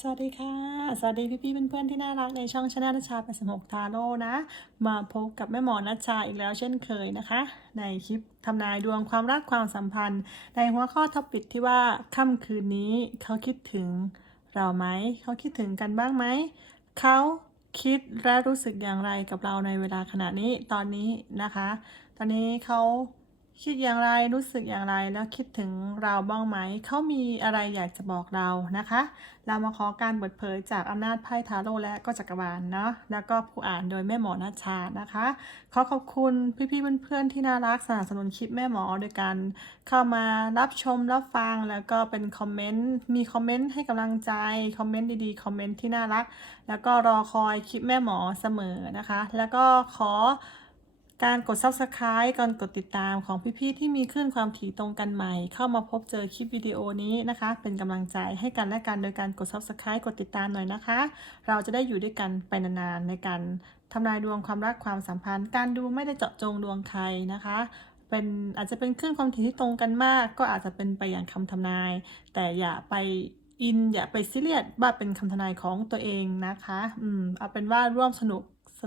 สวัสดีค่ะ สวัสดีพี่ๆเพื่อนๆที่น่ารักในช่องชนะนัชชา86ทาโร่นะ มาพบกับแม่หมอนัชชาอีกแล้วเช่นเคยนะคะ ในคลิปทำนายดวงความรักความสัมพันธ์ ในหัวข้อท็อปิกที่ว่าค่ำคืนนี้เขาคิดถึงเราไหม เขาคิดถึงกันบ้างไหม เขาคิดและรู้สึกอย่างไรกับเราในเวลาขณะนี้ตอนนี้นะคะ ตอนนี้เขา คิดอย่างไรรู้สึกอย่างไรแล้วคิดถึงเราบ้างไหม เขามีอะไรอยากจะบอกเรานะคะ เรามาขอการเปิดเผยจากอำนาจไพ่ทาโร่และก็จักรวาลเนาะแล้วก็ผู้อ่านโดยแม่หมอนัชชานะคะ ขอขอบคุณพี่ๆเพื่อนๆที่น่ารักสนับสนุนคลิปแม่หมอโดยการเข้ามารับชมรับฟังแล้วก็เป็นคอมเมนต์มีคอมเมนต์ให้กำลังใจคอมเมนต์ดีๆคอมเมนต์ที่น่ารัก แล้วก็รอคอยคลิปแม่หมอเสมอนะคะ แล้วก็ขอ การกด subscribe การกดติดตามของพี่ๆที่มีคลื่นความถี่ตรงกันใหม่ เข้ามาพบเจอคลิปวิดีโอนี้นะคะ เป็นกำลังใจให้กันและกันโดยการกด subscribe กดติดตามหน่อยนะคะ เราจะได้อยู่ด้วยกันไปนานๆในการทำนายดวงความรักความสัมพันธ์ การดูไม่ได้เจาะจงดวงใครนะคะเป็นอาจจะเป็นคลื่นความถี่ที่ตรงกันมาก ก็อาจจะเป็นไปอย่างคำทำนาย แต่อย่าไปอินอย่าไปซีเรียสว่าเป็นคำทำนายของตัวเองนะคะ อืมเอาเป็นว่าร่วมสนุก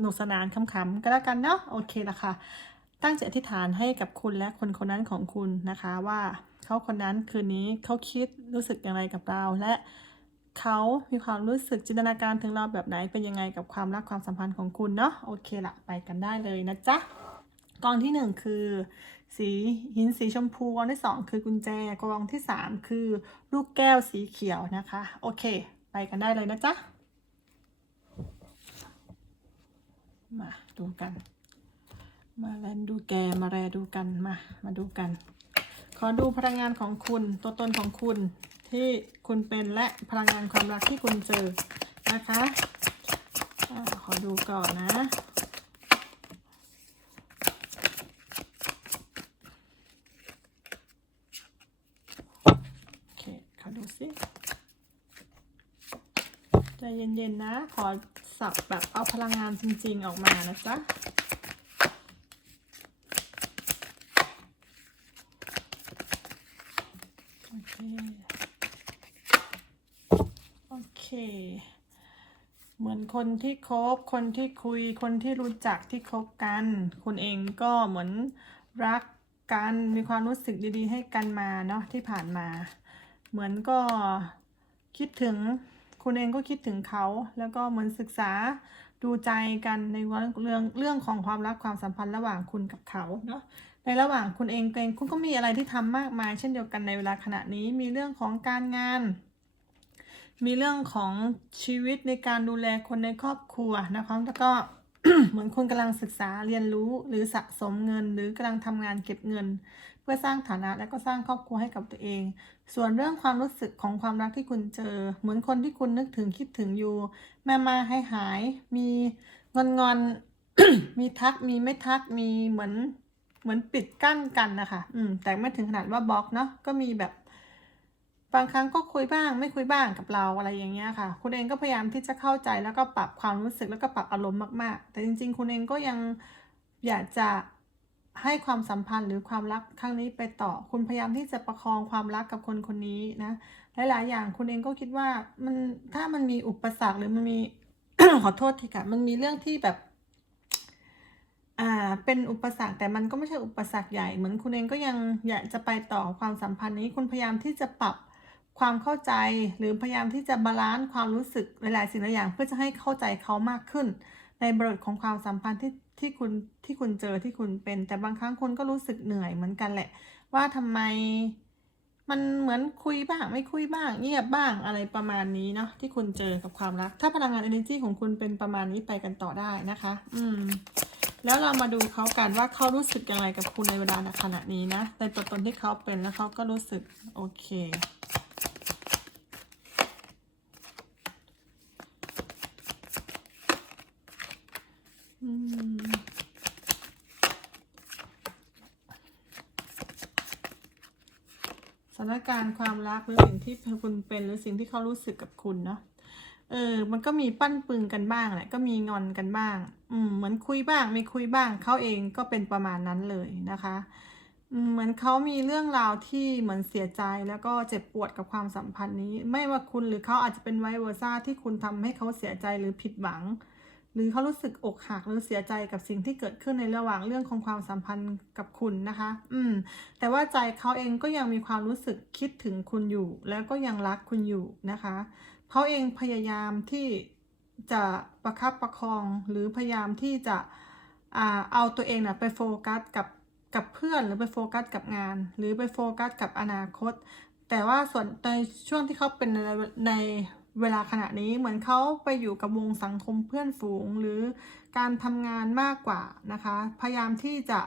นุกสนานขำๆก็แล้วกันเนาะโอเคละค่ะ ตั้งใจอธิษฐานให้กับคุณและคนคนนั้นของคุณนะคะว่าเขาคนนั้นคืนนี้เขาคิดรู้สึกอย่างไรกับเรา และเขามีความรู้สึกจินตนาการถึงเราแบบไหนเป็นยังไงกับความรักความสัมพันธ์ของคุณเนาะโอเคละไปกันได้เลยนะจ๊ะกองที่หนึ่งคือ สีหินสีชมพูกองที่สองคือกุญแจกองที่สามคือลูกแก้วสีเขียวนะคะ โอเค ไปกันได้เลยนะจ๊ะ มาดูกัน มาแลนดูแกมาแรดูกันมา มาดูกัน ขอดูพลังงานของคุณ ตัวตนของคุณที่คุณเป็นและพลังงานความรักที่คุณเจอนะคะอขอดูก่อนนะ โอเค ขอดูสิใจ เย็นๆนะ ขอสับแบบเอาพลังงานจริงๆออกมานะจ๊ะโอเคโอเค เหมือนคนที่คบ คนที่คุย คนที่รู้จักที่คบกัน คุณเองก็เหมือนรักกันมีความรู้สึกดีๆ ให้กันมาเนาะที่ผ่านมา เหมือนก็คิดถึง คุณเองก็คิดถึงเขา แล้วก็เหมือนศึกษาดูใจกันในเรื่องเรื่องของความรักความสัมพันธ์ระหว่างคุณกับเขาเนาะในระหว่างคุณเองเองคุณก็มีอะไรที่ทำมากมาย เช่นเดียวกันในเวลาขณะนี้มีเรื่องของการงาน มีเรื่องของชีวิตในการดูแลคนในครอบครัวนะคะแล้วก็เหมือนคุณกำลังศึกษาเรียนรู้หรือสะสมเงิน หรือกำลังทำงานเก็บเงิน พื่อสร้างฐานะและก็สร้างครอบครัวให้กับตัวเอง ส่วนเรื่องความรู้สึกของความรักที่คุณเจอ เหมือนคนที่คุณนึกถึงคิดถึงอยู่ แม่มาให้หาย มีงอนงอนมีทักมีไม่ทักมีเหมือนเหมือนปิดกั้นกันนะคะอืมแต่ไม่ถึงขนาดว่าบล็อกเนาะก็มีแบบบางครั้งก็คุยบ้าง ไม่คุยบ้างกับเราอะไรอย่างเงี้ยค่ะ คุณเองก็พยายามที่จะเข้าใจแล้วก็ปรับความรู้สึกแล้วก็ปรับอารมณ์มาก ๆ แต่จริง ๆ คุณเองก็ยังอยากจะ ให้ความสัมพันธ์หรือความรักครั้งนี้ไปต่อ คุณพยายามที่จะประคองความรักกับคนคนนี้นะหลาย ๆ อย่างคุณเองก็คิดว่ามันถ้ามันมีอุปสรรคหรือมันมี ขอโทษทีค่ะมันมีเรื่องที่แบบ อ่า เป็นอุปสรรคแต่มันก็ไม่ใช่อุปสรรคใหญ่เหมือนคุณเองก็ยังอยากจะไปต่อความสัมพันธ์นี้ คุณพยายามที่จะปรับความเข้าใจหรือพยายามที่จะบาลานซ์ความรู้สึกหลาย ๆ สิ่งหลายอย่างเพื่อจะให้เข้าใจเขามากขึ้น ในบริบทของความสัมพันธ์ที่ ที่คุณที่คุณเจอที่คุณเป็น แต่บางครั้งคุณก็รู้สึกเหนื่อยเหมือนกันแหละ ว่าทำไมมันเหมือนคุยบ้างไม่คุยบ้าง เงียบบ้างอะไรประมาณนี้เนาะที่คุณเจอกับความรัก ถ้าพลังงาน energy ของคุณเป็นประมาณนี้ไปกันต่อได้นะคะ อืม แล้วเรามาดูเขากันว่าเขารู้สึกอย่างไรกับคุณในเวลาขณะนี้นะในตัวตนที่เขาเป็นแล้วเขาก็รู้สึกโอเค ถานการณ์ความรักหรือสิ่งที่คุณเป็นหรือสิ่งที่เขารู้สึกกับคุณเนาะเออ มันก็มีปั้นปึงกันบ้างแหละ ก็มีงอนกันบ้าง อืม เหมือนคุยบ้าง ไม่คุยบ้าง เขาเองก็เป็นประมาณนั้นเลยนะคะ เหมือนเขามีเรื่องราวที่เหมือนเสียใจแล้วก็เจ็บปวดกับความสัมพันธ์นี้ ไม่ว่าคุณหรือเขาอาจจะเป็นไวเวอร์ซ่าที่คุณทำให้เขาเสียใจหรือผิดหวัง หรือเขารู้สึกอกหักหรือเสียใจกับสิ่งที่เกิดขึ้นในระหว่างเรื่องของความสัมพันธ์กับคุณนะคะ อืม แต่ว่าใจเขาเองก็ยังมีความรู้สึกคิดถึงคุณอยู่ แล้วก็ยังรักคุณอยู่นะคะเขาเองพยายามที่จะประคับประคองหรือพยายามที่จะอ่าเอาตัวเองนะไปโฟกัสกับกับเพื่อนหรือไปโฟกัสกับงาน หรือไปโฟกัสกับอนาคต แต่ว่าส่วนในช่วงที่เขาเป็นในใน เวลาขณะนี้เหมือนเขาไปอยู่กับวงสังคมเพื่อนฝูงหรือการทำงานมากกว่านะคะ พยายามที่จะ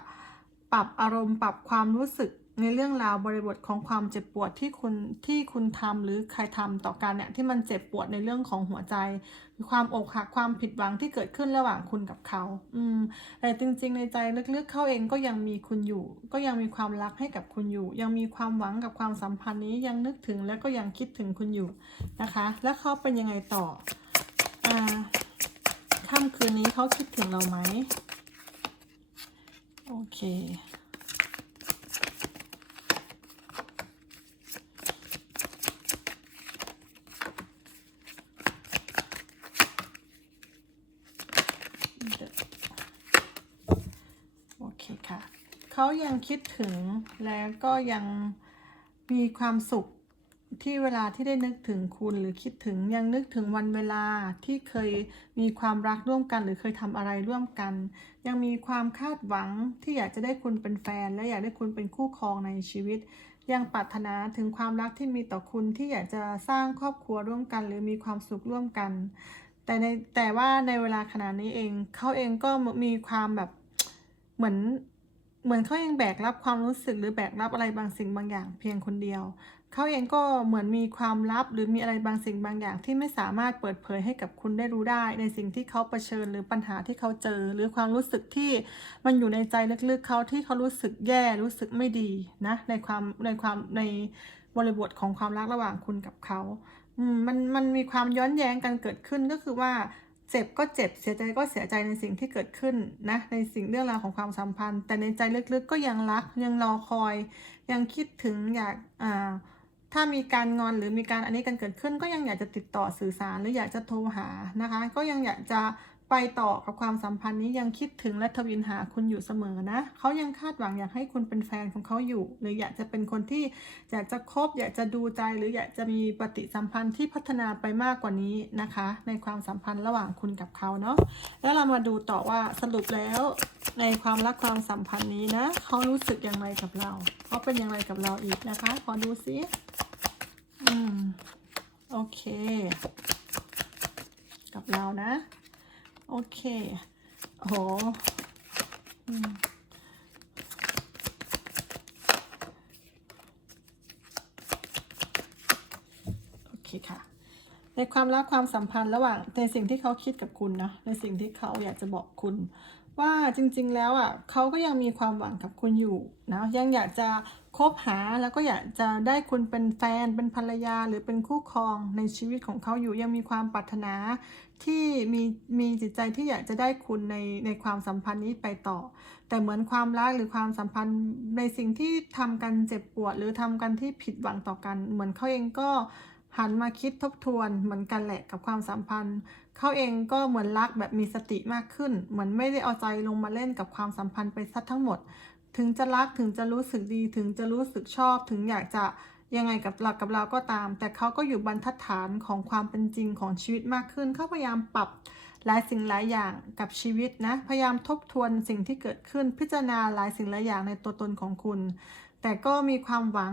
ปรับอารมณ์ปรับความรู้สึกในเรื่องราวบริบทของความเจ็บปวดที่คุณที่คุณทำหรือใครทำต่อกันเนี่ยที่มันเจ็บปวดในเรื่องของหัวใจ ความอกหักความผิดหวังที่เกิดขึ้นระหว่างคุณกับเขา อืม แต่จริง ๆ ในใจลึกๆเขาเองก็ยังมีคุณอยู่ ก็ยังมีความรักให้กับคุณอยู่ ยังมีความหวังกับความสัมพันธ์นี้ยังนึกถึงแล้วก็ยังคิดถึงคุณอยู่นะคะ แล้วเขาเป็นยังไงต่อ อ่าค่ำคืนนี้เขาคิดถึงเราไหม โอเค โอเคค่ะ เขายังคิดถึงแล้วก็ยังมีความสุขที่เวลาที่ได้นึกถึงคุณหรือคิดถึงยังนึกถึงวันเวลาที่เคยมีความรักร่วมกัน หรือเคยทำอะไรร่วมกัน ยังมีความคาดหวังที่อยากจะได้คุณเป็นแฟน และอยากได้คุณเป็นคู่ครองในชีวิต ยังปรารถนาถึงความรักที่มีต่อคุณที่อยากจะสร้างครอบครัวร่วมกัน หรือมีความสุขร่วมกัน แต่ในแต่ว่าในเวลาขณะนี้เองเขาเองก็มีความแบบเหมือน เหมือนเขายังแบกรับความรู้สึกหรือแบกรับอะไรบางสิ่งบางอย่าง เพียงคนเดียว เขาเองก็เหมือนมีความลับหรือมีอะไรบางสิ่งบางอย่าง ที่ไม่สามารถเปิดเผยให้กับคุณได้รู้ได้ ในสิ่งที่เขาเผชิญหรือปัญหาที่เขาเจอ หรือความรู้สึกที่มันอยู่ในใจลึกๆเขาที่เขารู้สึกแย่รู้สึกไม่ดีนะในความในความในบริบทของความรักระหว่างคุณกับเขา อืมมันมันมีความย้อนแย้งกันเกิดขึ้นก็คือว่า เจ็บก็เจ็บเสียใจก็เสียใจในสิ่งที่เกิดขึ้นนะในสิ่งเรื่องราวของความสัมพันธ์ แต่ในใจลึกๆก็ยังรักยังรอคอย ยังคิดถึงอยากอ่าถ้ามีการงอนหรือมีการอันนี้กันเกิดขึ้น ก็ยังอยากจะติดต่อสื่อสารหรืออยากจะโทรหานะคะ ก็ยังอยากจะ ไปต่อกับความสัมพันธ์นี้ยังคิดถึงและทวินหาคุณอยู่เสมอนะ เขายังคาดหวังอยากให้คุณเป็นแฟนของเขาอยู่ หรืออยากจะเป็นคนที่อยากจะคบ อยากจะดูใจหรืออยากจะมีปฏิสัมพันธ์ที่พัฒนาไปมากกว่านี้นะคะ ในความสัมพันธ์ระหว่างคุณกับเขาเนาะแล้วเรามาดูต่อว่าสรุปแล้วในความรักความสัมพันธ์นี้นะเขารู้สึกอย่างไรกับเราเขาเป็นอย่างไรกับเราอีกนะคะขอดูซิอืมโอเค กับเรานะ โอเคโอ้โหโอเคค่ะ ในความรักความสัมพันธ์ระหว่างในสิ่งที่เขาคิดกับคุณนะในสิ่งที่เขาอยากจะบอกคุณว่าจริงๆแล้วอะเขาก็ยังมีความหวังกับคุณอยู่นะยังอยากจะ คบหาแล้วก็อยากจะได้คุณเป็นแฟนเป็นภรรยาหรือเป็นคู่ครองในชีวิตของเขาอยู่ยังมีความปรารถนาที่มีมีจิตใจที่อยากจะได้คุณในในความสัมพันธ์นี้ไปต่อ แต่เหมือนความรักหรือความสัมพันธ์ในสิ่งที่ทำกันเจ็บปวด หรือทำกันที่ผิดหวังต่อกัน เหมือนเขาเองก็หันมาคิดทบทวนเหมือนกันแหละกับความสัมพันธ์ เขาเองก็เหมือนรักแบบมีสติมากขึ้น เหมือนไม่ได้เอาใจลงมาเล่นกับความสัมพันธ์ไปซะทั้งหมด ถึงจะรักถึงจะรู้สึกดี ถึงจะรู้สึกชอบ ถึงอยากจะยังไงกับเรากับเราก็ตาม แต่เขาก็อยู่บรรทัดฐานของความเป็นจริงของชีวิตมากขึ้น เขาพยายามปรับหลายสิ่งหลายอย่างกับชีวิตนะ พยายามทบทวนสิ่งที่เกิดขึ้น พิจารณาหลายสิ่งหลายอย่างในตัวตนของคุณ แต่ก็มีความหวัง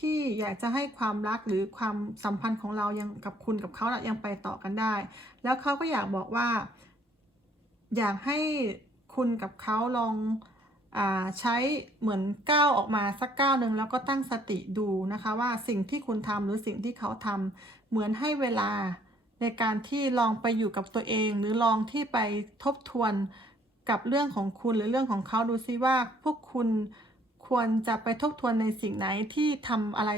ที่อยากจะให้ความรักหรือความสัมพันธ์ของเรายังกับคุณกับเขานะยังไปต่อกันได้ แล้วเขาก็อยากบอกว่า อยากให้คุณกับเขาลอง ใช้เหมือนก้าวออกมาสักก้าวหนึ่งแล้วก็ตั้งสติดูนะคะว่าสิ่งที่คุณทำหรือสิ่งที่เขาทำเหมือนให้เวลาในการที่ลองไปอยู่กับตัวเอง หรือลองที่ไปทบทวนกับเรื่องของคุณหรือเรื่องของเขาดูซิว่า พวกคุณควรจะไปทบทวนในสิ่งไหนที่ทำอะไร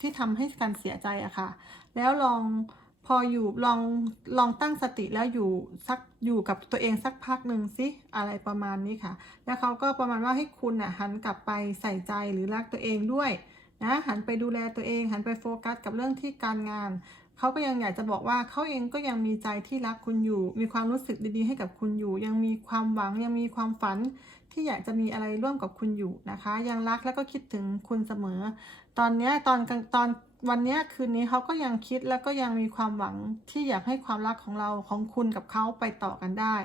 ที่ทำให้การเสียใจอะค่ะ แล้วลอง ออยู่ลองลองตั้งสติแล้วอยู่สักอยู่กับตัวเองสักพักหนึ่งสิอะไรประมาณนี้ค่ะ แล้วเขาก็ประมาณว่าให้คุณน่ะหันกลับไปใส่ใจหรือรักตัวเองด้วยนะหันไปดูแลตัวเอง หันไปโฟกัสกับเรื่องที่การงานเขาก็ยังอยากจะบอกว่าเขาเองก็ยังมีใจที่รักคุณอยู่ มีความรู้สึกดีๆ ให้กับคุณอยู่ ยังมีความหวังยังมีความฝันที่อยากจะมีอะไรร่วมกับคุณอยู่นะคะ ยังรักแล้วก็คิดถึงคุณเสมอ ตอนนี้ตอนตอน วันนี้คืนนี้เขาก็ยังคิดแล้วก็ยังมีความหวังที่อยากให้ความรักของเราของคุณกับเขาไปต่อกันได้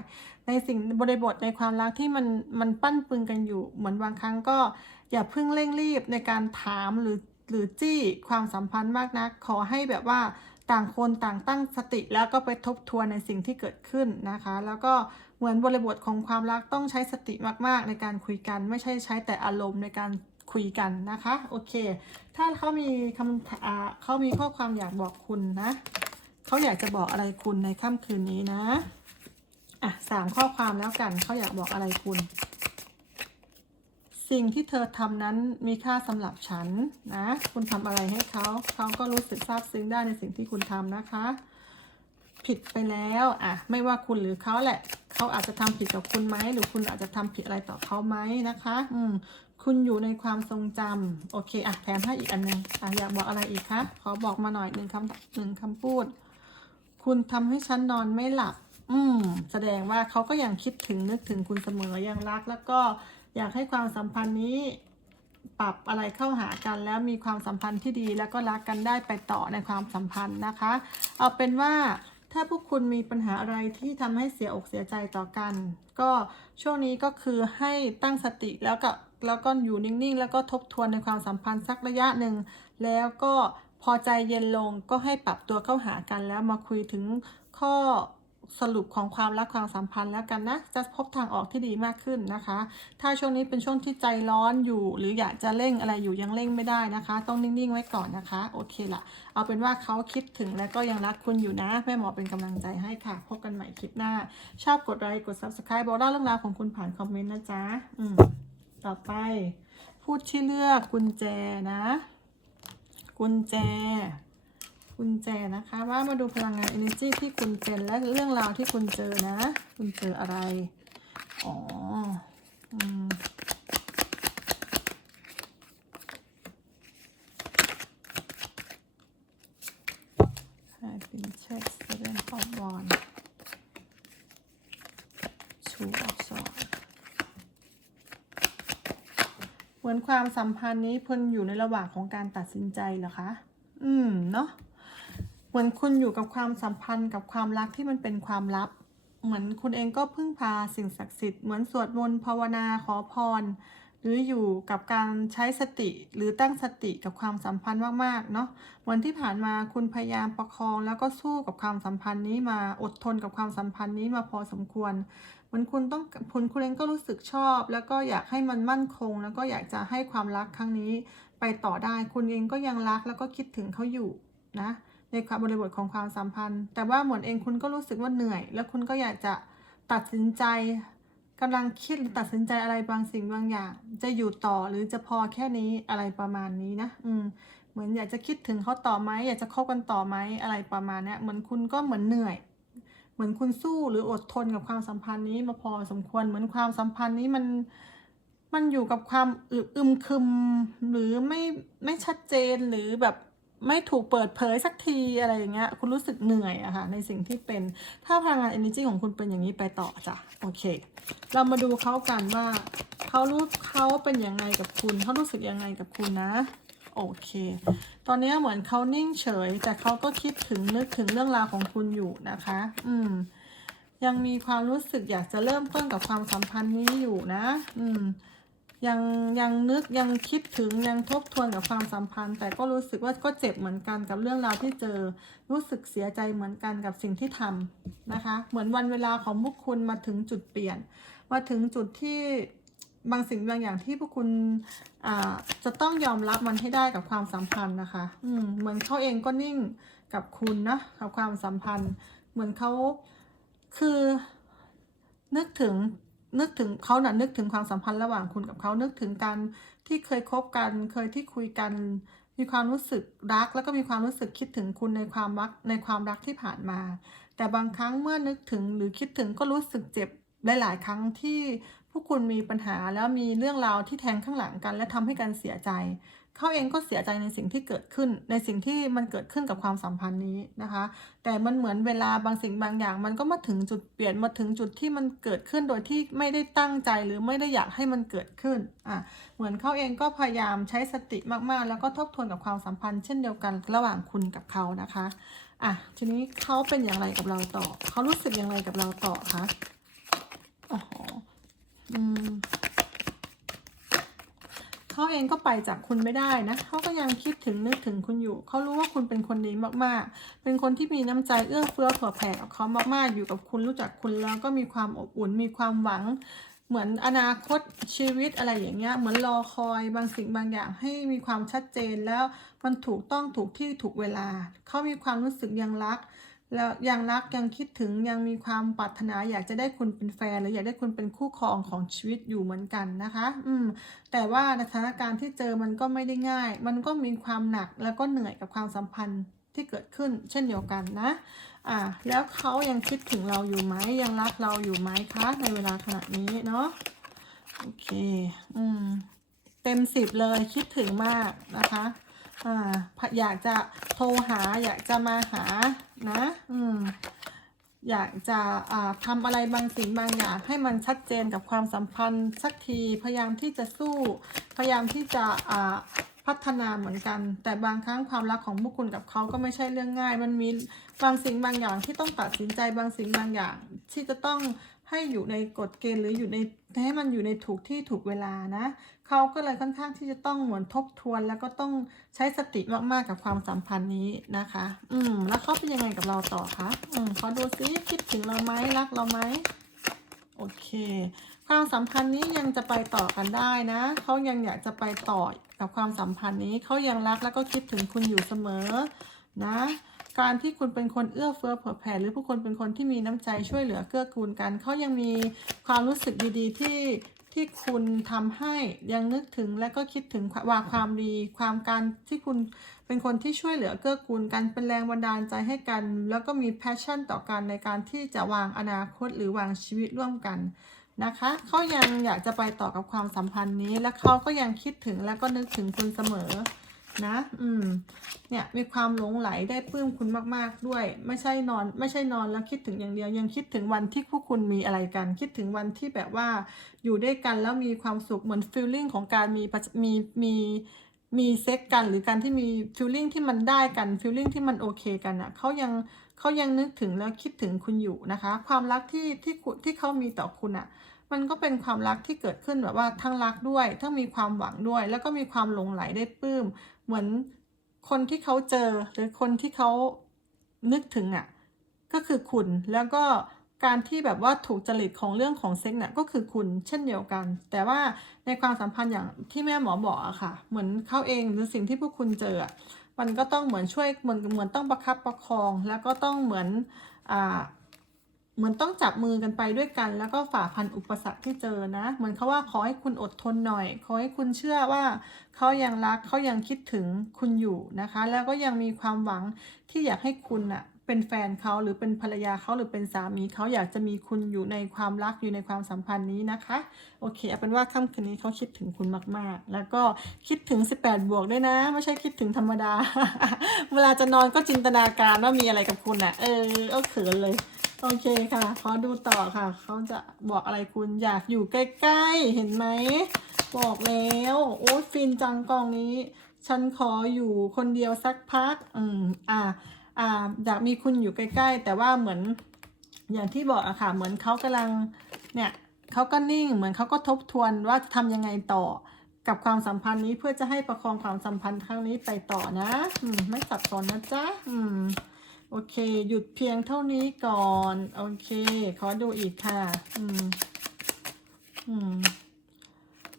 ในสิ่งบริบทในความรักที่มันมันปั้นปึงกันอยู่ เหมือนบางครั้งก็อย่าเพิ่งเร่งรีบในการถามหรือหรือจี้ความสัมพันธ์มากนัก ขอให้แบบว่าต่างคนต่างตั้งสติแล้วก็ไปทบทวนในสิ่งที่เกิดขึ้นนะคะ แล้วก็เหมือนบริบทของความรักต้องใช้สติมากๆ ในการคุยกัน ไม่ใช่ใช้แต่อารมณ์ในการ คุยกันนะคะ โอเค ถ้าเขามีคำอาเขามีข้อความอยากบอกคุณนะเขาอยากจะบอกอะไรคุณในค่ำคืนนี้นะอะสามข้อความแล้วกันเขาอยากบอกอะไรคุณ สิ่งที่เธอทำนั้นมีค่าสำหรับฉันนะ คุณทำอะไรให้เขาเขาก็รู้สึกซาบซึ้งได้ในสิ่งที่คุณทำนะคะ ผิดไปแล้วอะไม่ว่าคุณหรือเขาแหละเขาอาจจะทำผิดกับคุณไหมหรือคุณอาจจะทำผิดอะไรต่อเขาไหมนะคะ อืม คุณอยู่ในความทรงจำโอเคอะแถมให้อีกอันหนึงอะอยากบอกอะไรอีกคะขอบอกมาหน่อยหนึ่งคำหนึ่งคำพูด คุณทำให้ฉันนอนไม่หลับ อืม แสดงว่าเขาก็ยังคิดถึงนึกถึงคุณเสมอยังรัก แล้วก็อยากให้ความสัมพันธ์นี้ปรับอะไรเข้าหากันแล้วมีความสัมพันธ์ที่ดีแล้วก็รักกันได้ไปต่อในความสัมพันธ์นะคะ เอาเป็นว่าถ้าพวกคุณมีปัญหาอะไรที่ทำให้เสียอกเสียใจต่อกัน ก็ช่วงนี้ก็คือให้ตั้งสติแล้วก็ แล้วก็อยู่นิ่งๆ แล้วก็ทบทวนในความสัมพันธ์สักระยะหนึ่ง แล้วก็พอใจเย็นลงก็ให้ปรับตัวเข้าหากันแล้วมาคุยถึงข้อสรุปของความรักความสัมพันธ์แล้วกันนะ จะพบทางออกที่ดีมากขึ้นนะคะ ถ้าช่วงนี้เป็นช่วงที่ใจร้อนอยู่ หรืออยากจะเร่งอะไรอยู่ยังเร่งไม่ได้นะคะ ต้องนิ่งๆไว้ก่อนนะคะ โอเคละเอาเป็นว่าเขาคิดถึงและก็ยังรักคุณอยู่นะ แม่หมอเป็นกำลังใจให้ค่ะ พบกันใหม่คลิปหน้า ชอบกดไลค์กด subscribe บอกเล่าเรื่องราวของคุณผ่านคอมเมนต์นะจ๊ะอืม ต่อไป พูดที่เลือกกุญแจนะ กุญแจ กุญแจนะคะ ว่ามาดูพลังงาน energy ที่คุณเป็นและเรื่องราวที่คุณเจอนะ คุณเจออะไร อ๋ออืม I've been checked seven of one two of sword เหมือนความสัมพันธ์นี้เพิ่นอยู่ในระหว่างของการตัดสินใจเหรอคะ อืมเนาะ เหมือนคุณอยู่กับความสัมพันธ์กับความรักที่มันเป็นความลับ เหมือนคุณเองก็พึ่งพาสิ่งศักดิ์สิทธิ์เหมือนสวดมนต์ภาวนาขอพร หรืออยู่กับการใช้สติหรือตั้งสติกับความสัมพันธ์มากๆเนาะเหมือนที่ผ่านมาคุณพยายามประคองแล้วก็สู้กับความสัมพันธ์นี้มาอดทนกับความสัมพันธ์นี้มาพอสมควร มือนคุณต้องคุณคุณเองก็รู้สึกชอบ แล้วก็อยากให้มันมั่นคง แล้วก็อยากจะให้ความรักครั้งนี้ไปต่อได้ คุณเองก็ยังรักแล้วก็คิดถึงเขาอยู่นะในความบริบทของความสัมพันธ์ แต่ว่าเหมือนเองคุณก็รู้สึกว่าเหนื่อย แล้วคุณก็อยากจะตัดสินใจกำลังคิดหรือตัดสินใจอะไรบางสิ่งบางอย่าง จะอยู่ต่อหรือจะพอแค่นี้อะไรประมาณนี้นะ อืม เหมือนอยากจะคิดถึงเขาต่อไหมอยากจะคบกันต่อไหมอะไรประมาณนี้เหมือนคุณก็เหมือนเหนื่อย เหมือนคุณสู้หรืออดทนกับความสัมพันธ์นี้มาพอสมควร เหมือนความสัมพันธ์นี้มันมันอยู่กับความอึอึมครึมหรือไม่ไม่ชัดเจนหรือแบบไม่ถูกเปิดเผยสักทีอะไรอย่างเงี้ย คุณรู้สึกเหนื่อยอะค่ะในสิ่งที่เป็นถ้าพลังงาน energy ของคุณเป็นอย่างนี้ไปต่อจ้ะโอเค เรามาดูเขากันว่าเขารู้เขาเป็นยังไงกับคุณเขารู้สึกยังไงกับคุณนะ โอเค ตอนนี้เหมือนเขานิ่งเฉย แต่เขาก็คิดถึงนึกถึงเรื่องราวของคุณอยู่นะคะ อืม ยังมีความรู้สึกอยากจะเริ่มต้นกับความสัมพันธ์นี้อยู่นะ อืม ยังยังนึกยังคิดถึงยังทบทวนกับความสัมพันธ์ แต่ก็รู้สึกว่าก็เจ็บเหมือนกันกับเรื่องราวที่เจอ รู้สึกเสียใจเหมือนกันกับสิ่งที่ทำนะคะ เหมือนวันเวลาของพวกคุณมาถึงจุดเปลี่ยน มาถึงจุดที่ บางสิ่งบางอย่างที่พวกคุณจะต้องยอมรับมันให้ได้กับความสัมพันธ์นะคะ อืมเหมือนเขาเองก็นิ่งกับคุณนะกับความสัมพันธ์ เหมือนเขาคือ นึกถึงนึกถึงเขาน่ะนึกถึงความสัมพันธ์ระหว่างคุณกับเขานึกถึงการที่เคยคบกันเคยที่คุยกัน มีความรู้สึกรัก แล้วก็มีความรู้สึกคิดถึงคุณในความรักในความรักที่ผ่านมา แต่บางครั้งเมื่อนึกถึงหรือคิดถึงก็รู้สึกเจ็บหลาย ๆ ครั้งที่ วกคุณมีปัญหาแล้วมีเรื่องราวที่แทงข้างหลังกัน และทำให้กันเสียใจ เขาเองก็เสียใจในสิ่งที่เกิดขึ้น ในสิ่งที่มันเกิดขึ้นกับความสัมพันธ์นี้นะคะ แต่มันเหมือนเวลาบางสิ่งบางอย่าง มันก็มาถึงจุดเปลี่ยนมาถึงจุดที่มันเกิดขึ้นโดยที่ไม่ได้ตั้งใจหรือไม่ได้อยากให้มันเกิดขึ้นอะเหมือนเขาเองก็พยายามใช้สติมากๆ แล้วก็ทบทวนกับความสัมพันธ์ เช่นเดียวกันระหว่างคุณกับเขานะคะอะทีนี้เขาเป็นอย่างไรกับเราต่อ เขารู้สึกอย่างไรกับเราต่อคะอ๋อ เขาเองก็ไปจากคุณไม่ได้นะเขาก็ยังคิดถึงนึกถึงคุณอยู่ เขารู้ว่าคุณเป็นคนดีมากๆ เป็นคนที่มีน้ำใจเอื้อเฟื้อเผื่อแผ่กับเขามากๆ อยู่กับคุณรู้จักคุณแล้วก็มีความอบอุ่นมีความหวังเหมือนอนาคตชีวิตอะไรอย่างเงี้ย เหมือนรอคอยบางสิ่งบางอย่างให้มีความชัดเจนแล้วมันถูกต้องถูกที่ถูกเวลา เขามีความรู้สึกยังรัก แล้วยังรักยังคิดถึงยังมีความปรารถนาอยากจะได้คุณเป็นแฟน หรืออยากได้คุณเป็นคู่ครองของชีวิตอยู่เหมือนกันนะคะ อืม แต่ว่าสถานการณ์ที่เจอมันก็ไม่ได้ง่าย มันก็มีความหนักแล้วก็เหนื่อยกับความสัมพันธ์ที่เกิดขึ้น เช่นเดียวกันนะ อ่า แล้วเขายังคิดถึงเราอยู่ไหมยังรักเราอยู่ไหมคะในเวลาขณะนี้เนาะโอเค อืม เต็มสิบเลยคิดถึงมากนะคะ อ่าอยากจะโทรหา อยากจะมาหานะอืมอยากจะอ่าทำอะไรบางสิ่งบางอย่างให้มันชัดเจนกับความสัมพันธ์สักทีพยายามที่จะสู้ พยายามที่จะพัฒนาเหมือนกัน แต่บางครั้งความรักของพวกคุณกับเขาก็ไม่ใช่เรื่องง่าย มันมีบางสิ่งบางอย่างที่ต้องตัดสินใจบางสิ่งบางอย่าง ที่จะต้องให้อยู่ในกฎเกณฑ์หรืออยู่ใน ให้มันอยู่ในถูกที่ถูกเวลานะเขาก็เลยค่อนข้างที่จะต้องเหมือนทบทวน แล้วก็ต้องใช้สติมากๆกับความสัมพันธ์นี้นะคะ อืม แล้วเขาเป็นยังไงกับเราต่อคะอืมขอดูซิคิดถึงเราไหมรักเราไหมโอเค ความสัมพันธ์นี้ยังจะไปต่อกันได้นะเขายังอยากจะไปต่อกับความสัมพันธ์นี้เขายังรักแล้วก็คิดถึงคุณอยู่เสมอนะ การที่คุณเป็นคนเอื้อเฟื้อเผื่อแผ่หรือผู้คนเป็นคนที่มีน้ำใจช่วยเหลือเกื้อกูลกันเขายังมีความรู้สึกดีๆที่ที่คุณทำให้ยังนึกถึงและก็คิดถึงว่าความดี ความการที่คุณเป็นคนที่ช่วยเหลือเกื้อกูลกันเป็นแรงบันดาลใจให้กัน แล้วก็มีแพชชั่นต่อกันในการที่จะวางอนาคตหรือวางชีวิตร่วมกันนะคะเขายังอยากจะไปต่อกับความสัมพันธ์นี้ และเขาก็ยังคิดถึงแล้วก็นึกถึงคุณเสมอ นะ อืม เนี่ยมีความหลงไหลได้ปลื้มคุณมาก ๆด้วย ไม่ใช่นอน ไม่ใช่นอนแล้วคิดถึงอย่างเดียว ยังคิดถึงวันที่พวกคุณมีอะไรกัน คิดถึงวันที่แบบว่าอยู่ด้วยกันแล้วมีความสุขเหมือนฟีลลิ่งของการมีมีมีมีเซ็กกันหรือการที่มีฟีลลิ่งที่มันได้กันฟีลลิ่งที่มันโอเคกันอะเขายังเขายังนึกถึงแล้วคิดถึงคุณอยู่นะคะ ความรักที่ที่ที่เขามีต่อคุณอะมันก็เป็นความรักที่เกิดขึ้นแบบว่าทั้งรักด้วย ทั้งมีความหวังด้วย แล้วก็มีความหลงไหลได้ปลื้ม เหมือนคนที่เขาเจอหรือคนที่เขานึกถึงอะก็คือคุณแล้วก็การที่แบบว่าถูกจริตของเรื่องของเซ็กเนี่ยก็คือคุณเช่นเดียวกัน แต่ว่าในความสัมพันธ์อย่างที่แม่หมอบอกอะค่ะ เหมือนเขาเองหรือสิ่งที่พวกคุณเจออะมันก็ต้องเหมือนช่วยเหมือนเหมือนต้องประคับประคอง แล้วก็ต้องเหมือนอ่า เหมือนต้องจับมือกันไปด้วยกัน แล้วก็ฝ่าพันอุปสรรคที่เจอนะ เหมือนเขาว่าขอให้คุณอดทนหน่อย ขอให้คุณเชื่อว่าเขายังรักเขายังคิดถึงคุณอยู่นะคะ แล้วก็ยังมีความหวังที่อยากให้คุณอะ เป็นแฟนเขาหรือเป็นภรรยาเขาหรือเป็นสามีเขาอยากจะมีคุณอยู่ในความรักอยู่ในความสัมพันธ์นี้นะคะ โอเคเอาเป็นว่าค่ำคืนนี้เขาคิดถึงคุณมากๆ แล้วก็คิดถึง 18 บวกด้วยนะ ไม่ใช่คิดถึงธรรมดา เวลาจะนอนก็จินตนาการว่ามีอะไรกับคุณอะเออเอาเขินเลยโอเคค่ะขอดูต่อค่ะเขาจะบอกอะไรคุณอยากอยู่ใกล้ๆเห็นไหมบอกแล้วโอ้ฟินจังกองนี้ ฉันขออยู่คนเดียวสักพัก อืมอ่า อยากมีคุณอยู่ใกล้ ๆ แต่ว่าเหมือนอย่างที่บอกอะค่ะ เหมือนเขากำลังเนี่ยเขาก็นิ่ง เหมือนเขาก็ทบทวนว่าจะทำยังไงต่อกับความสัมพันธ์นี้เพื่อจะให้ประคองความสัมพันธ์ครั้งนี้ไปต่อนะอืมไม่สับสนนะจ๊ะอืมโอเค หยุดเพียงเท่านี้ก่อน โอเค ขอดูอีกค่ะ อืมอืม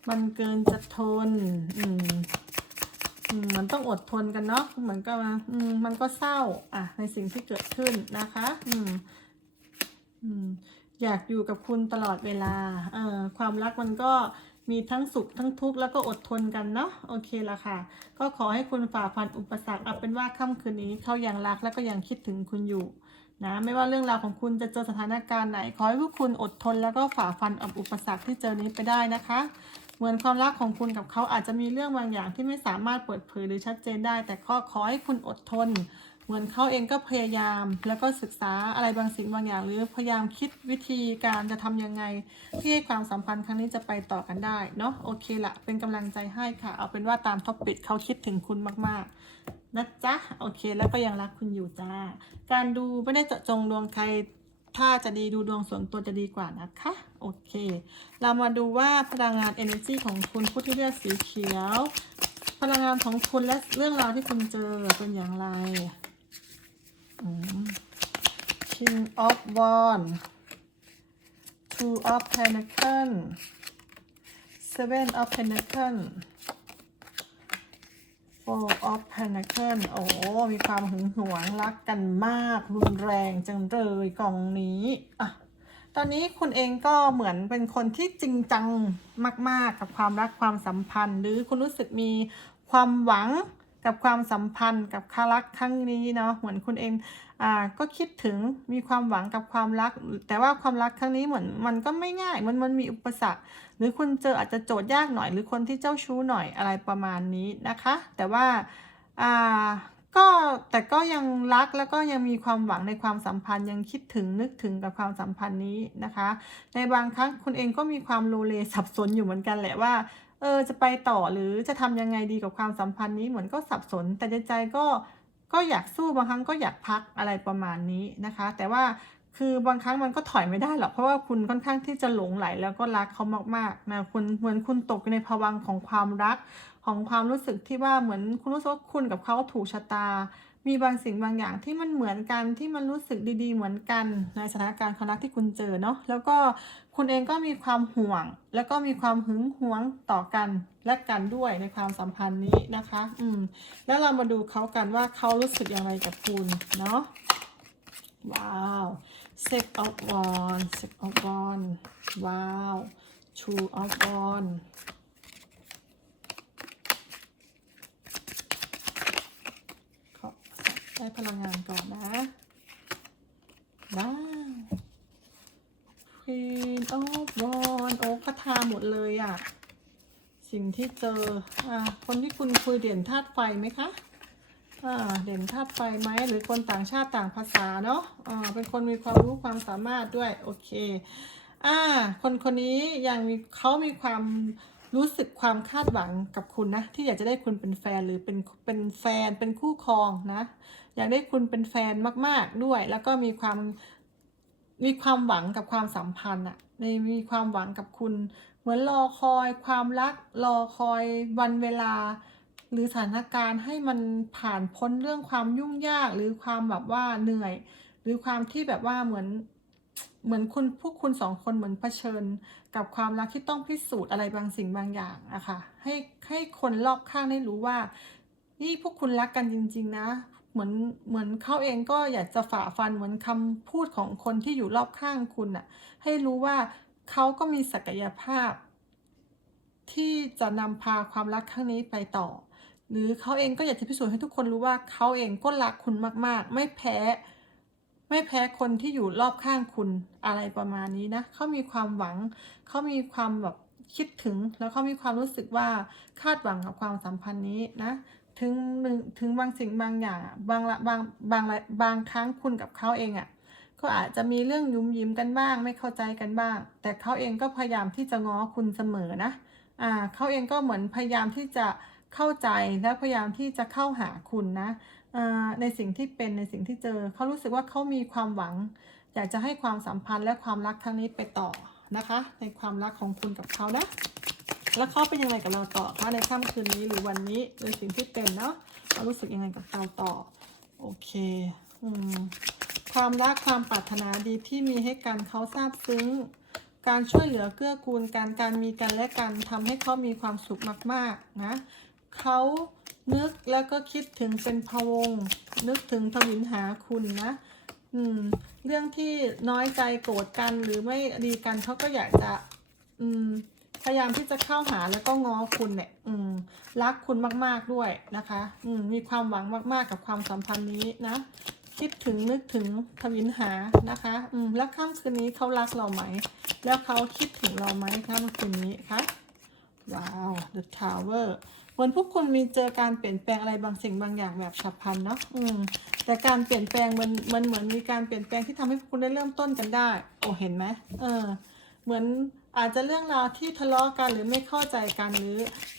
มันเกินจะทน อืม อืมมันต้องอดทนกันเนาะเหมือนกับมมันก็เศร้า อะ ในสิ่งที่เกิดขึ้นนะคะ อืมอืมอยากอยู่กับคุณตลอดเวลาเอ่อความรักมันก็มีทั้งสุขทั้งทุกข์แล้วก็อดทนกันเนาะโอเคละค่ะ ก็ขอให้คุณฝ่าฟันอุปสรรคเอาเป็นว่าค่ำคืนนี้เขายังรักและก็ยังคิดถึงคุณอยู่นะไม่ว่าเรื่องราวของคุณจะเจอสถานการณ์ไหน ขอให้พวกคุณอดทนแล้วก็ฝ่าฟันกับอุปสรรคที่เจอนี้ไปได้นะคะ เหมือนความรักของคุณกับเขาอาจจะมีเรื่องบางอย่างที่ไม่สามารถเปิดเผยหรือชัดเจนได้ แต่ก็ขอให้คุณอดทน เหมือนเขาเองก็พยายาม แล้วก็ศึกษาอะไรบางสิ่งบางอย่าง หรือพยายามคิดวิธีการจะทำยังไง ที่ให้ความสัมพันธ์ครั้งนี้จะไปต่อกันได้เนาะโอเคละเป็นกำลังใจให้ค่ะ เอาเป็นว่าตามท็อปปิดเขาคิดถึงคุณมากๆนะจ๊ะโอเค แล้วก็ยังรักคุณอยู่จ้า การดูไม่ได้เจาะจงดวงใคร ถ้าจะดีดูดวงส่วนตัวจะดีกว่านะคะ โอเค เรามาดูว่าพลังงาน energy ของคุณผู้ที่เลือกสีเขียว พลังงานของคุณและเรื่องราวที่คุณเจอเป็นอย่างไรอืม King of Wands Two of Pentacles Seven of Pentacles Four of Pentacles โอ้ มีความหึงหวงรักกันมาก รุนแรงจังเลยกล่องนี้อะตอนนี้คุณเองก็เหมือนเป็นคนที่จริงจังมาก ๆ กับความรักความสัมพันธ์ หรือคุณรู้สึกมีความหวัง กับความสัมพันธ์กับคารักครั้งนี้เนาะเหมือนคุณเองอ่าก็คิดถึงมีความหวังกับความรัก แต่ว่าความรักครั้งนี้เหมือนมันก็ไม่ง่ายมันมันมีอุปสรรค หรือคุณเจออาจจะโจทย์ยากหน่อย หรือคนที่เจ้าชู้หน่อยอะไรประมาณนี้นะคะ แต่ว่าอ่าก็แต่ก็ยังรักแล้วก็ยังมีความหวังในความสัมพันธ์ยังคิดถึงนึกถึงกับความสัมพันธ์นี้นะคะ ในบางครั้งคุณเองก็มีความโลเลสับสนอยู่เหมือนกันแหละว่า ออจะไปต่อหรือจะทำยังไงดีกับความสัมพันธ์นี้เหมือนก็สับสน แต่ใจใจก็ก็อยากสู้บางครั้งก็อยากพักอะไรประมาณนี้นะคะ แต่ว่าคือบางครั้งมันก็ถอยไม่ได้หรอกเพราะว่าคุณค่อนข้างที่จะหลงไหลแล้วก็รักเขามากๆนะคุณเหมือนคุณตกอยู่ในภวังของความรักของความรู้สึกที่ว่าเหมือนคุณรู้สึกว่าคุณกับเขาถูกชะตา มีบางสิ่งบางอย่างที่มันเหมือนกันที่มันรู้สึกดี ๆ เหมือนกัน ในสถานการณ์ความรักที่คุณเจอเนาะแล้วก็คุณเองก็มีความห่วง แล้วก็มีความหึงหวงต่อกันและกันด้วยในความสัมพันธ์นี้นะคะ อืม แล้วเรามาดูเขากันว่าเขารู้สึกอย่างไรกับคุณเนาะว้าว six of wands six of wands ว้าว two of wands ขอ ได้พลังงานก่อนนะว้าว queen of wands โอ้คาถาหมดเลยอะ่ะ สิ่งที่เจอ อ่า คนที่คุณคุยเด่นธาตุไฟไหมคะ อ่า เด่นธาตุไฟไหม หรือคนต่างชาติต่างภาษาเนาะ อ่า เป็นคนมีความรู้ความสามารถด้วย โอเค อ่า คนคนนี้ยังมีเขามีความรู้สึกความคาดหวังกับคุณนะ ที่อยากจะได้คุณเป็นแฟนหรือเป็นเป็นแฟนเป็นคู่ครองนะ อยากได้คุณเป็นแฟนมาก ๆด้วย แล้วก็มีความมีความหวังกับความสัมพันธ์อะในมีความหวังกับคุณ เหมือนรอคอยความรักรอคอยวันเวลา หรือสถานการณ์ให้มันผ่านพ้นเรื่องความยุ่งยากหรือความแบบว่าเหนื่อย หรือความที่แบบว่าเหมือนเหมือนคุณพวกคุณสองคนเหมือนเผชิญ กับความรักที่ต้องพิสูจน์อะไรบางสิ่งบางอย่างอะค่ะให้ให้คนรอบข้างได้รู้ว่า นี่พวกคุณรักกันจริง ๆ นะ เหมือนเหมือนเขาเองก็อยากจะฝ่าฟันเหมือนคำพูดของคนที่อยู่รอบข้างคุณอะให้รู้ว่าเขาก็มีศักยภาพ ที่จะนำพาความรักครั้งนี้ไปต่อ หรือเขาเองก็อยากจะพิสูจน์ให้ทุกคนรู้ว่าเขาเองก็รักคุณมาก ๆ ไม่แพ้ ไม่แพ้คนที่อยู่รอบข้างคุณอะไรประมาณนี้นะเขามีความหวังเขามีความแบบคิดถึงแล้วเขามีความรู้สึกว่าคาดหวังกับความสัมพันธ์นี้นะ ถึงหนึ่งถึงบางสิ่งบางอย่างบางละบางบางละบางครั้งคุณกับเขาเองอะ่ะก็อาจจะมีเรื่องยุ่มยิ้มกันบ้าง ไม่เข้าใจกันบ้าง แต่เขาเองก็พยายามที่จะง้อคุณเสมอนะอ่าเขาเองก็เหมือนพยายามที่จะเข้าใจและพยายามที่จะเข้าหาคุณนะอ่าในสิ่งที่เป็นในสิ่งที่เจอเขารู้สึกว่าเขามีความหวัง อยากจะให้ความสัมพันธ์และความรักครั้งนี้ไปต่อนะคะ ในความรักของคุณกับเขานะ แล้วเขาเป็นยังไงกับเราต่อคะในค่ำคืนนี้หรือวันนี้ในสิ่งที่เป็นเนาะเขารู้สึกยังไงกับเราต่อ โอเคอืมความรักความปรารถนาดีที่มีให้กันเขาซาบซึ้ง การช่วยเหลือเกื้อกูลการการมีกันและกันทำให้เขามีความสุขมากๆนะเขานึกแล้วก็คิดถึงเป็นพวง นึกถึงทวินหาคุณนะอืมเรื่องที่น้อยใจโกรธกันหรือไม่ดีกันเขาก็อยากจะ อืม พยายามที่จะเข้าหาแล้วก็ง้อคุณเนี่ย อืม รักคุณมากๆด้วยนะคะ อืม มีความหวังมากๆกับความสัมพันธ์นี้นะ คิดถึงนึกถึงทวินหานะคะ อืม แล้วค่ำคืนนี้เขารักเราไหม แล้วเขาคิดถึงเราไหมค่ำคืนนี้คะว้าว The Tower เหมือนพวกคุณมีเจอการเปลี่ยนแปลงอะไรบางสิ่งบางอย่างแบบฉับพลันเนาะ อืม แต่การเปลี่ยนแปลงมันมันเหมือนมีการเปลี่ยนแปลงที่ทำให้พวกคุณได้เริ่มต้นกันได้ โอ้เห็นไหมเออ เหมือน อาจจะเรื่องราวที่ทะเลาะกันหรือไม่เข้าใจกันหรือ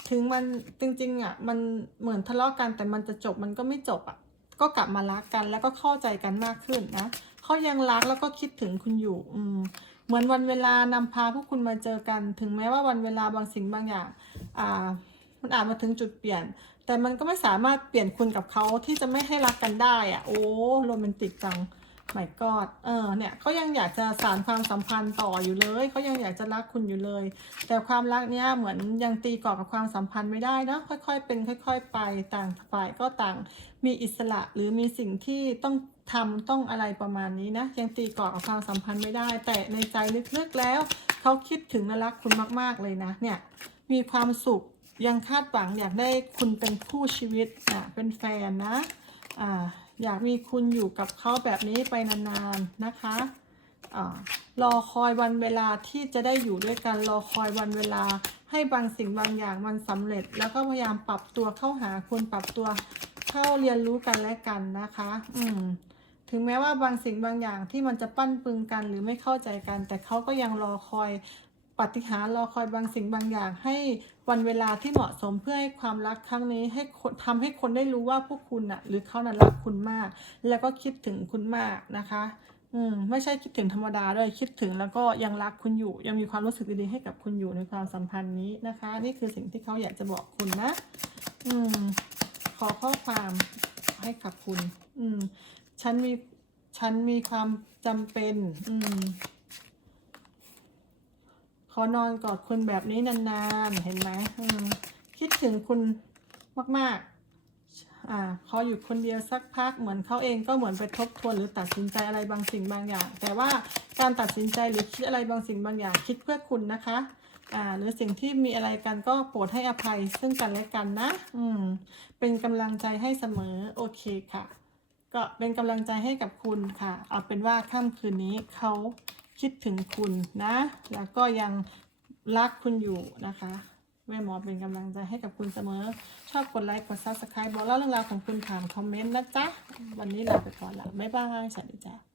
ถึงมันจริงๆอะมันเหมือนทะเลาะกันแต่มันจะจบมันก็ไม่จบอะก็กลับมารักกันแล้วก็เข้าใจกันมากขึ้นนะเขายังรักแล้วก็คิดถึงคุณอยู่อืมเหมือนวันเวลานำพาพวกคุณมาเจอกัน ถึงแม้ว่าวันเวลาบางสิ่งบางอย่างอ่ามันอาจมาถึงจุดเปลี่ยน แต่มันก็ไม่สามารถเปลี่ยนคุณกับเขาที่จะไม่ให้รักกันได้อะโอ้โรแมนติกจัง ไม่กอดเออ เนี่ยเขายังอยากจะสานความสัมพันธ์ต่ออยู่เลย เขายังอยากจะรักคุณอยู่เลย แต่ความรักเนี้ยเหมือนยังตีกรอบกับความสัมพันธ์ไม่ได้นะค่อยๆ เป็น ค่อย ๆ ไปต่างฝ่ายก็ต่างมีอิสระหรือมีสิ่งที่ต้องทำต้องอะไรประมาณนี้นะ ยังตีกรอบกับความสัมพันธ์ไม่ได้ แต่ในใจลึกๆแล้วเขาคิดถึงและรักคุณมากๆเลยนะ เนี่ยมีความสุขยังคาดหวังอยากได้คุณเป็นคู่ชีวิตอะเป็นแฟนนะอ่า อยากมีคุณอยู่กับเขาแบบนี้ไปนานๆนะคะอ่ารอคอยวันเวลาที่จะได้อยู่ด้วยกันรอคอยวันเวลา ให้บางสิ่งบางอย่างมันสำเร็จ แล้วก็พยายามปรับตัวเข้าหาคุณปรับตัวเข้าเรียนรู้กันและกันนะคะ อืมถึงแม้ว่าบางสิ่งบางอย่างที่มันจะปั้นปึงกันหรือไม่เข้าใจกัน แต่เขาก็ยังรอคอย ปฏิหารรอคอยบางสิ่งบางอย่างให้วันเวลาที่เหมาะสมเพื่อให้ความรักครั้งนี้ให้คนทำให้คนได้รู้ว่าพวกคุณน่ะ หรือเขาน่ะรักคุณมาก แล้วก็คิดถึงคุณมากนะคะ อืมไม่ใช่คิดถึงธรรมดาด้วยคิดถึงแล้วก็ยังรักคุณอยู่ ยังมีความรู้สึกดีๆให้กับคุณอยู่ในความสัมพันธ์นี้นะคะ นี่คือสิ่งที่เขาอยากจะบอกคุณนะ อืม ขอข้อความให้กับคุณ อืม ฉันมีฉันมีความจำเป็น อืม อนอนกอดคุณแบบนี้นานๆ เห็นไหมมคิดถึงคุณมากๆ อ่า ขออยู่คนเดียวสักพัก เหมือนเขาเองก็เหมือนไปทบทวนหรือตัดสินใจอะไรบางสิ่งบางอย่าง แต่ว่าการตัดสินใจหรือคิดอะไรบางสิ่งบางอย่าง คิดเพื่อคุณนะคะ อ่า หรือสิ่งที่มีอะไรกันก็โปรดให้อภัยซึ่งกันและกันนะ อืม เป็นกำลังใจให้เสมอ โอเคค่ะ ก็เป็นกำลังใจให้กับคุณค่ะ เอาเป็นว่าค่ำคืนนี้เขา คิดถึงคุณนะ แล้วก็ยังรักคุณอยู่นะคะแม่หมอเป็นกำลังใจให้กับคุณเสมอ ชอบกดไลค์กดซับสไคร b e บอกเล่าเรื่องราวของคุณผ่านคอมเมนต์นะจ๊ะ วันนี้ลาไปก่อนละบ๊ายบายสวัสดีจ้ะ